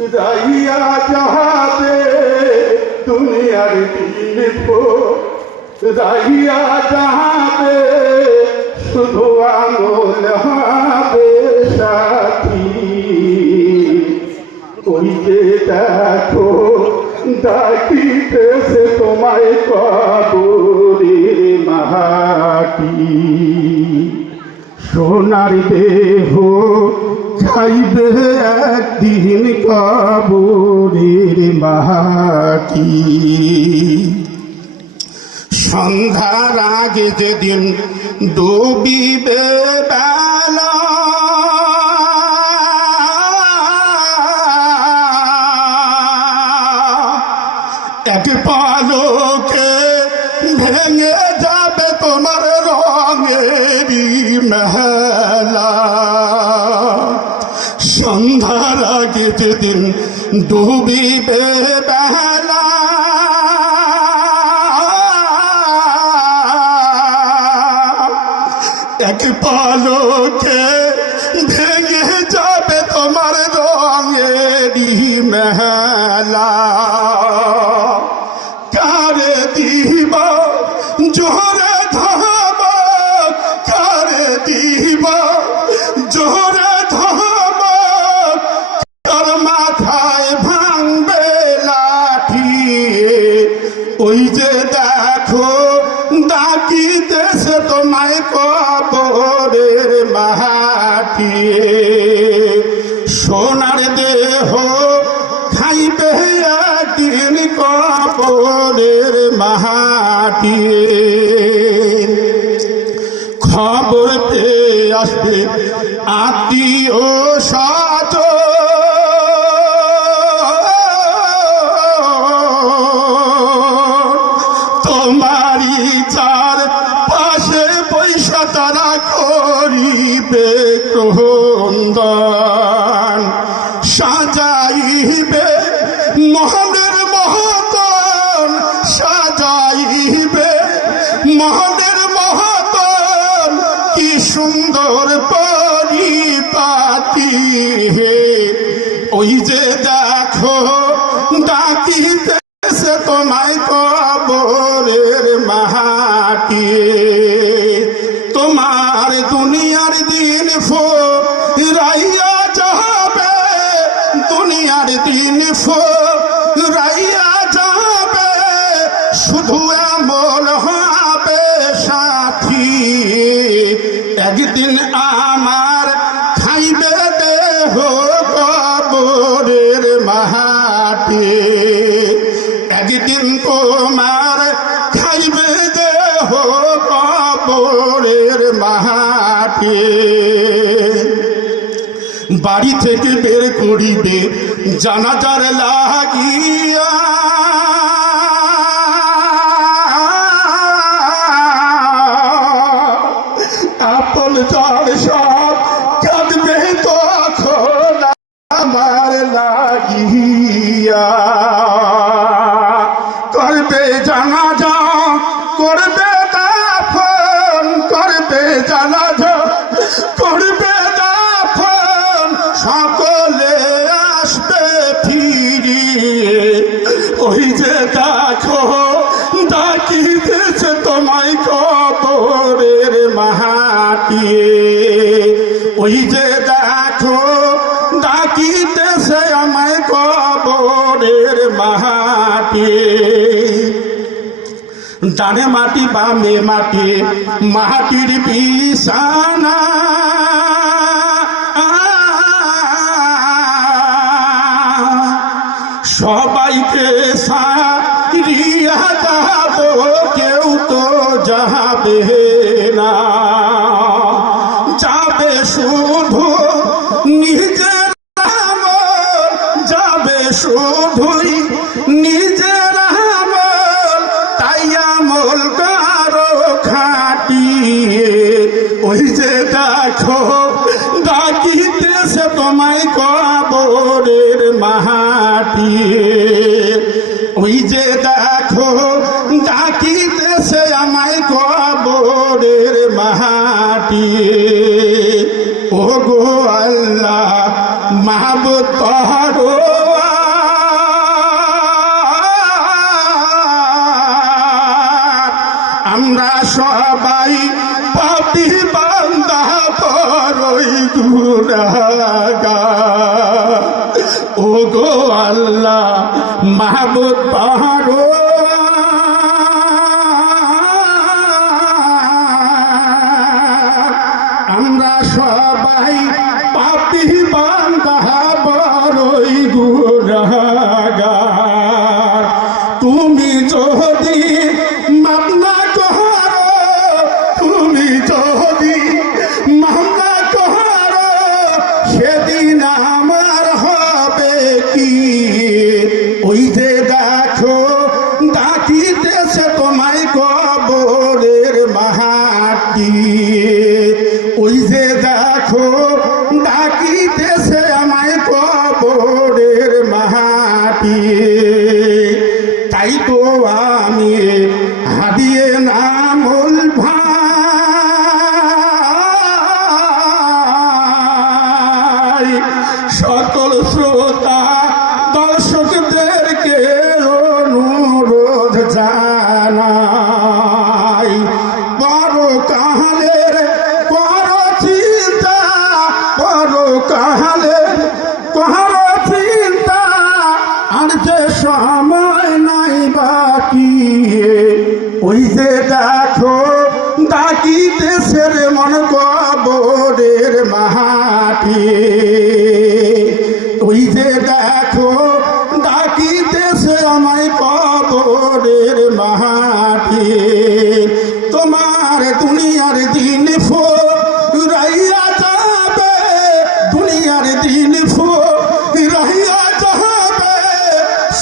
রাইয়া যাহাতে দুনিয়ার দিন রাইয়া যাহাতে শুধু আমল হবে সাথী। ওই যে দেখো ডাকিতেছে তোমায় কবরের মাটি। সোনার দেহ যাইবে একদিন কবরের মাটি। সন্ধ্যার আগে যেদিন ডুবিবে বেলা এক পালকে ভেঙে যাবে তোমার রঙেরই মেলা। সন্ধ্যার আগে যেদিন ডুবিবে বেলা এক পালকে ভেঙে যাবে তোমার রঙেরই মেলা। কারে দিব জোরে ধব কারে দিব জোরে ধব তোর মাথায় ভাঙবে লাঠি। ওই যে দেখো ডাকিতেছে তোমায় কবরের মাটি। সোনার দেহ খাইবে একদিন কবরের মাটি। খবর পেয়ে আসবে আত্মীয় স্বজন তোমারই চার পাশে পয়সা তারা করিবে ক্রন্দন। সাজাইবে মহলের মহতন সাজাইবে মহলের মহতন কি সুন্দর পরিপাটি। ওই যে দেখো ডাকিতেছে তোমায় কবরের মাটি। তোমার দুনিয়ার দিন রাইয়া যাবে দুনিয়ার দিন রাইয়া যাবে শুধু আমল হবে সাথী। একদিন আমার খাইবে দেহ কবরের মাটি। একদিন তোমার খাইবে দেহ কবরের মাটি। বাড়ি থেকে বের করিবে জানাজার লাগিয়া আপন জন সব কাঁদবে তখন আমার লাগিয়া। করবে জানাজা করবে দাফন করবে জানাজা করবে দাফন সকলে আসবে ফিরিয়ে। ওই যে দেখো ডাকিতেছে তোমায় কবরের মাটি। ওই যে দেখো ডাকিতেছে আমায় কবরের মাটি। ডানে মাটি বামে মাটি মাটির বিছানা সবাইকে সারিয়া যাব কেউ তো যাবে না। যাবে শুধু নিজের আমল যাবে শুধুই নিজের আমল তাই আমল কারো খাটি। ওই যে দেখো ডাকিতেছে তোমায় কবরের মাটি। ওই যে দেখো ডাকিতেছে আমায় কবরের মাটি। ও গো আল্লাহ মাহবুব তহর সবাই পাপী বান্দা বড়ই গুনাহগার। ও গো আল্লাহ মাহবুব পারো আমরা সবাই পাপী বান্দা বড়ই গুনাহগার। তুমি যদি মাফ না করো, তুমি যদি মাফ না করো, সেদিন আমার হবে কি? ওই যে দেখো ডাকিতেছে তোমায় কবরের মাটি, ওই যে দেখো ডাকিতেছে আমায় কবরের মাটি। তাই তো আমি হাদিয়ে নামুল ভাই সকল শ্রোতা দর্শকদেরকে অনুরোধ জানাই, বড় কাহালের বড় চিন্তা, বড় কাহালের বড় চিন্তা, আর যে সময় নাই বাকি। ওই যে দেখো ডাকিতেছে রে মন কবরের মাটি, ওই যে দেখো ডাকিতেছে আমায় কবরের মাটি। তোমার দুনিয়ার দিন ফুরাইয়া যাবে, দুনিয়ার দিন ফুরাইয়া যাবে,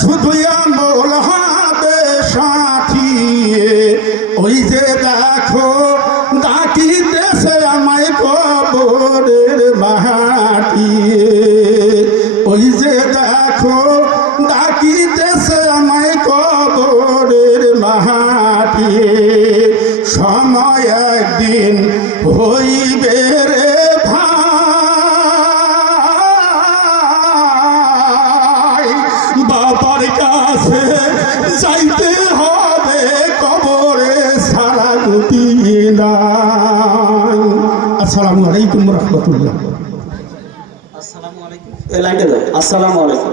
শুধু আমল হবে সাথী। ওই যে দেখো ডাকিতেছে আমায় কবরের মাটি, ওই যে দেখো ডাকিতেছে আমায় কবরের মাটি। সময় একদিন হইবে রে ভাই, বাবার কাছে যাইতে হবে, কবরে সারা গতি নাই। আসসালামু আলাইকুম রহমতুল্লাহ। আসসালামু আলাইকুম। এই লাইনটা দাও। আসসালামু আলাইকুম।